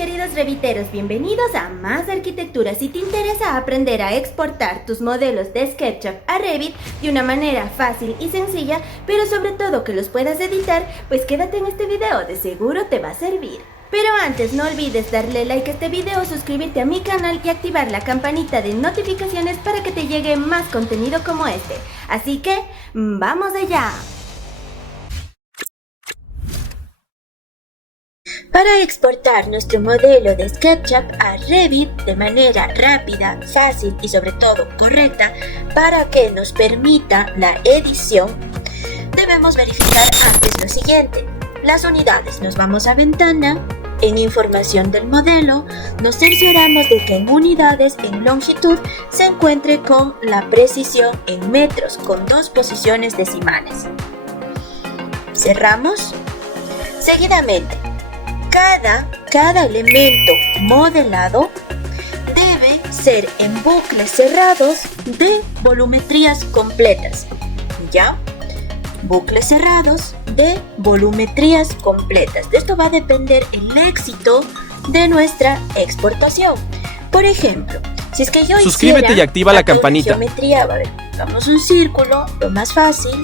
queridos Reviteros, bienvenidos a Más Arquitectura. Si te interesa aprender a exportar tus modelos de SketchUp a Revit de una manera fácil y sencilla, pero sobre todo que los puedas editar, pues quédate en este video, de seguro te va a servir. Pero antes no olvides darle like a este video, suscribirte a mi canal y activar la campanita de notificaciones para que te llegue más contenido como este. Así que, ¡vamos allá! Para exportar nuestro modelo de SketchUp a Revit de manera rápida, fácil y sobre todo correcta para que nos permita la edición, debemos verificar antes lo siguiente. Las unidades, nos vamos a ventana, en información del modelo, nos cercioramos de que en unidades en longitud se encuentre con la precisión en metros con 2 posiciones decimales. Cerramos. Seguidamente, cada elemento modelado debe ser en bucles cerrados de volumetrías completas. ¿Ya? Bucles cerrados de volumetrías completas. De esto va a depender el éxito de nuestra exportación. Por ejemplo, si es que yo suscríbete y activa la campanita. Geometría, hagamos un círculo, lo más fácil.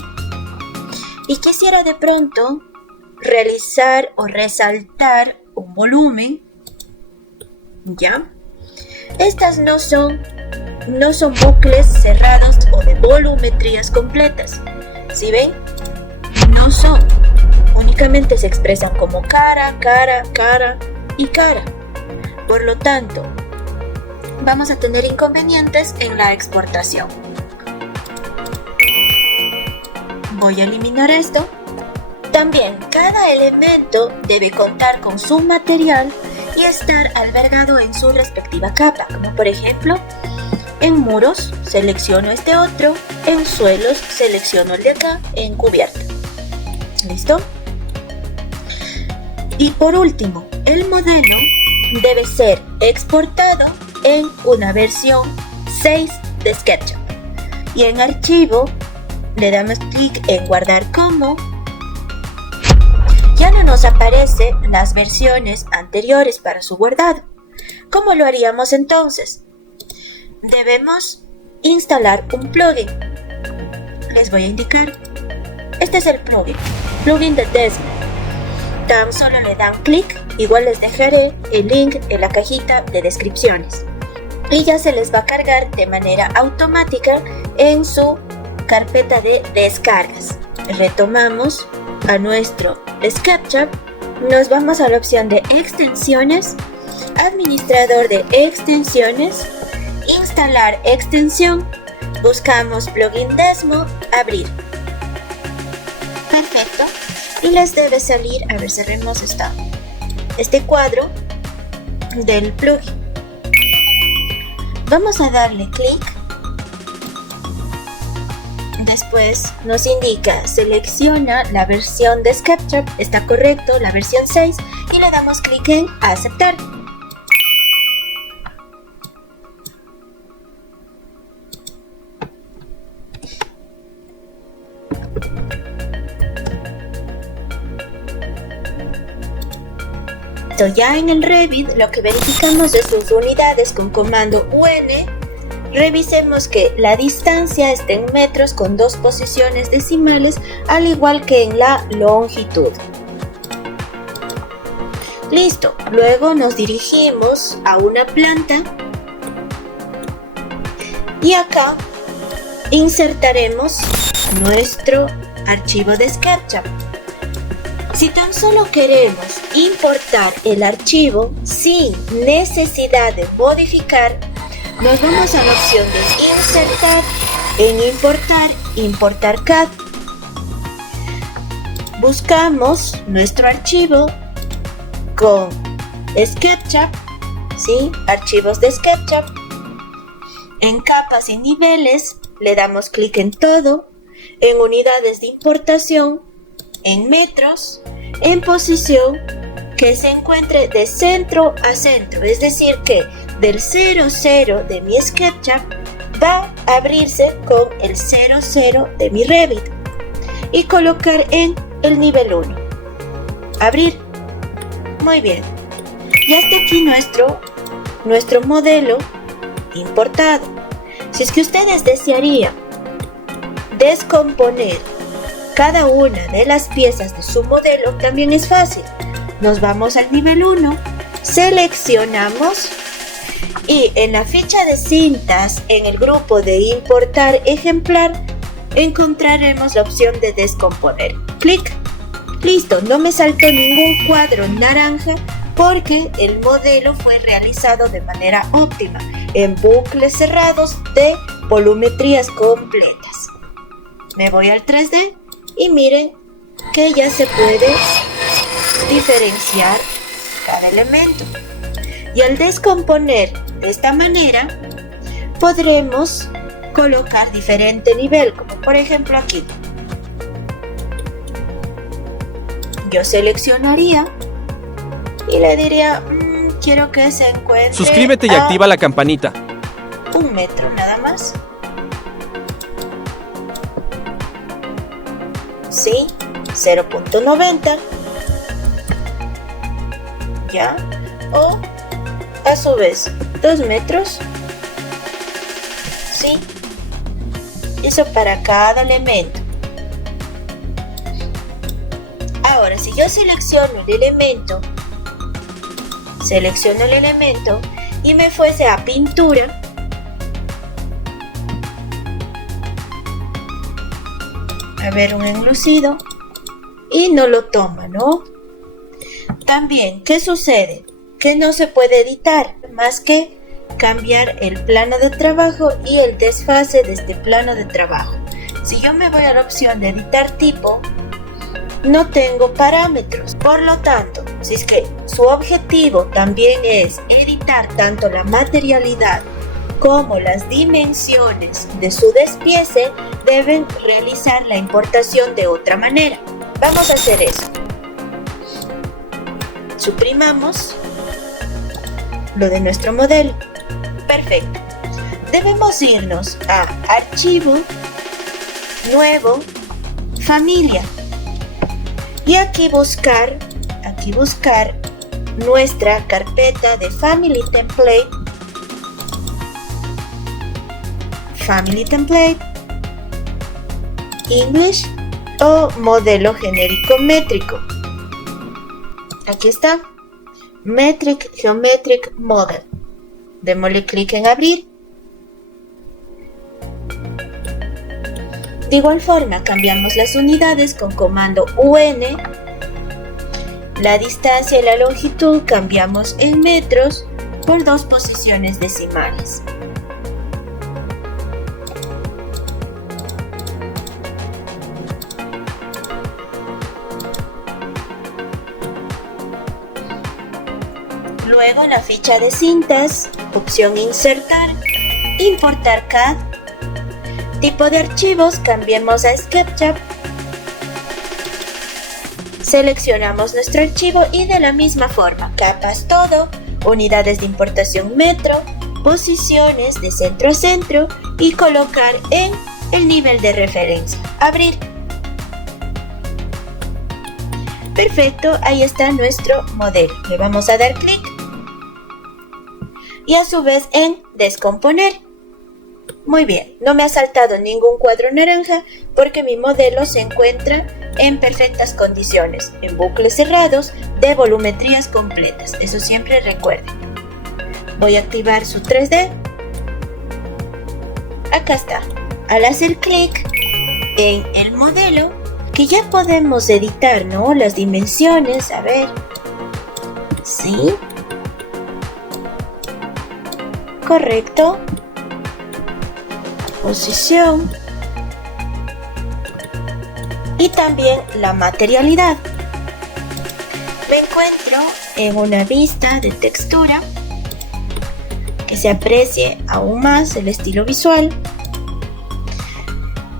Y quisiera de pronto realizar o resaltar un volumen, ¿ya? Estas no son bucles cerrados o de volumetrías completas. ¿Sí ven? No son. Únicamente se expresan como cara y cara. Por lo tanto, vamos a tener inconvenientes en la exportación. Voy a eliminar esto. También, cada elemento debe contar con su material y estar albergado en su respectiva capa, como por ejemplo, en muros selecciono este otro, en suelos selecciono el de acá, en cubierta. ¿Listo? Y por último, el modelo debe ser exportado en una versión 6 de SketchUp. Y en archivo le damos clic en guardar como. Ya no nos aparecen las versiones anteriores para su guardado. ¿Cómo lo haríamos entonces? Debemos instalar un plugin. Les voy a indicar. Este es el plugin de Desmo. Tan solo le dan clic, igual les dejaré el link en la cajita de descripciones. Y ya se les va a cargar de manera automática en su carpeta de descargas. Retomamos a nuestro SketchUp, nos vamos a la opción de extensiones, administrador de extensiones, instalar extensión, buscamos plugin Desmo, abrir. Perfecto. Y les debe salir, a ver, cerremos este cuadro del plugin. Vamos a darle clic. Después nos indica, selecciona la versión de SketchUp, está correcto, la versión 6, y le damos clic en aceptar. Ya en el Revit lo que verificamos es sus unidades con comando UN. Revisemos que la distancia esté en metros con 2 posiciones decimales, al igual que en la longitud. Listo. Luego nos dirigimos a una planta y acá insertaremos nuestro archivo de SketchUp. Si tan solo queremos importar el archivo sin necesidad de modificar, nos vamos a la opción de insertar, en importar CAD. Buscamos nuestro archivo con SketchUp, ¿sí? Archivos de SketchUp. En capas y niveles le damos clic en todo, en unidades de importación, en metros, en posición que se encuentre de centro a centro, es decir que del 00 de mi SketchUp va a abrirse con el 00 de mi Revit y colocar en el nivel 1. Abrir. Muy bien. Y hasta aquí nuestro modelo importado. Si es que ustedes desearían descomponer cada una de las piezas de su modelo, también es fácil. Nos vamos al nivel 1, seleccionamos y en la ficha de cintas, en el grupo de importar ejemplar, encontraremos la opción de descomponer. Clic. Listo, no me saltó ningún cuadro naranja porque el modelo fue realizado de manera óptima, en bucles cerrados de volumetrías completas. Me voy al 3D y miren que ya se puede diferenciar cada elemento. Y al descomponer de esta manera, podremos colocar diferente nivel, como por ejemplo aquí. Yo seleccionaría y le diría, quiero que se encuentre. Suscríbete y activa la campanita. 1 metro nada más. Sí, 0.90. Ya. O a su vez 2 metros. Sí. Eso para cada elemento. Ahora, si yo selecciono el elemento y me fuese a pintura, a ver, un enlucido, y no lo toma, ¿no? También, ¿qué sucede? Que no se puede editar más que cambiar el plano de trabajo y el desfase de este plano de trabajo. Si yo me voy a la opción de editar tipo, no tengo parámetros. Por lo tanto, si es que su objetivo también es editar tanto la materialidad como las dimensiones de su despiece, deben realizar la importación de otra manera. Vamos a hacer eso. Suprimamos lo de nuestro modelo. Perfecto. Debemos irnos a Archivo, Nuevo, Familia. Y aquí buscar nuestra carpeta de Family Template, English o modelo genérico métrico. Aquí está, Metric Geometric Model. Démosle clic en abrir. De igual forma, cambiamos las unidades con comando UN. La distancia y la longitud cambiamos en metros por 2 posiciones decimales. Luego en la ficha de cintas, opción insertar, importar CAD. Tipo de archivos, cambiemos a SketchUp. Seleccionamos nuestro archivo y de la misma forma, capas todo, unidades de importación metro, posiciones de centro a centro y colocar en el nivel de referencia. Abrir. Perfecto, ahí está nuestro modelo. Le vamos a dar clic y a su vez en descomponer. Muy bien, no me ha saltado ningún cuadro naranja porque mi modelo se encuentra en perfectas condiciones, en bucles cerrados de volumetrías completas. Eso siempre recuerden. Voy a activar su 3D. Acá está. Al hacer clic en el modelo, que ya podemos editar, ¿no? Las dimensiones, a ver. Sí. Correcto. Posición y también la materialidad. Me encuentro en una vista de textura que se aprecie aún más el estilo visual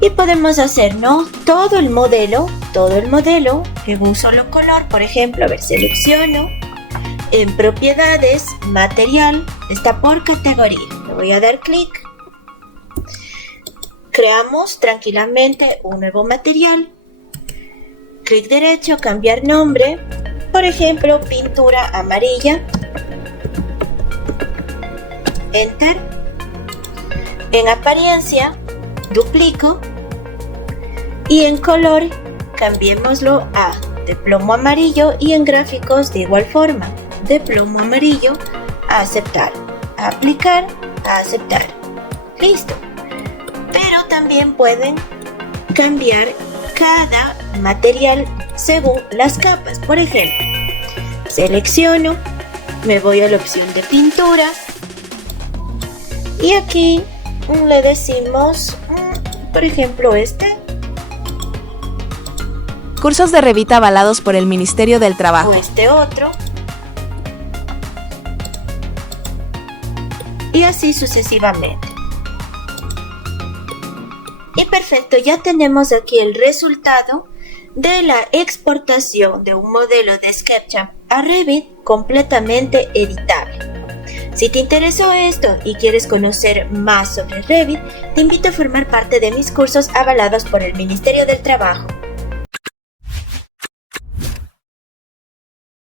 y podemos hacer, ¿no? todo el modelo en un solo color. Por ejemplo, a ver, selecciono en propiedades, material, está por categoría, le voy a dar clic. Creamos tranquilamente un nuevo material. Clic derecho, cambiar nombre. Por ejemplo, pintura amarilla. Enter. En apariencia, duplico. Y en color, cambiémoslo a de plomo amarillo y en gráficos de igual forma, de plomo amarillo a aceptar, a aplicar, a aceptar. Listo. Pero también pueden cambiar cada material según las capas. Por ejemplo, selecciono, me voy a la opción de pintura y aquí le decimos, por ejemplo, Cursos de Revit avalados por el Ministerio del Trabajo. o este otro. Y así sucesivamente. Y perfecto, ya tenemos aquí el resultado de la exportación de un modelo de SketchUp a Revit completamente editable. Si te interesó esto y quieres conocer más sobre Revit, te invito a formar parte de mis cursos avalados por el Ministerio del Trabajo.